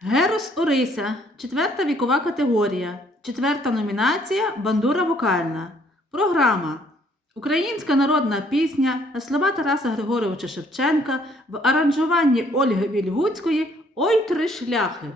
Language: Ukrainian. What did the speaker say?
Герос Орися, 4-та вікова категорія, 4-та номінація «Бандура вокальна». Програма. Українська народна пісня на слова Тараса Григоровича Шевченка в аранжуванні Ольги Вільгуцької «Ой, три шляхи».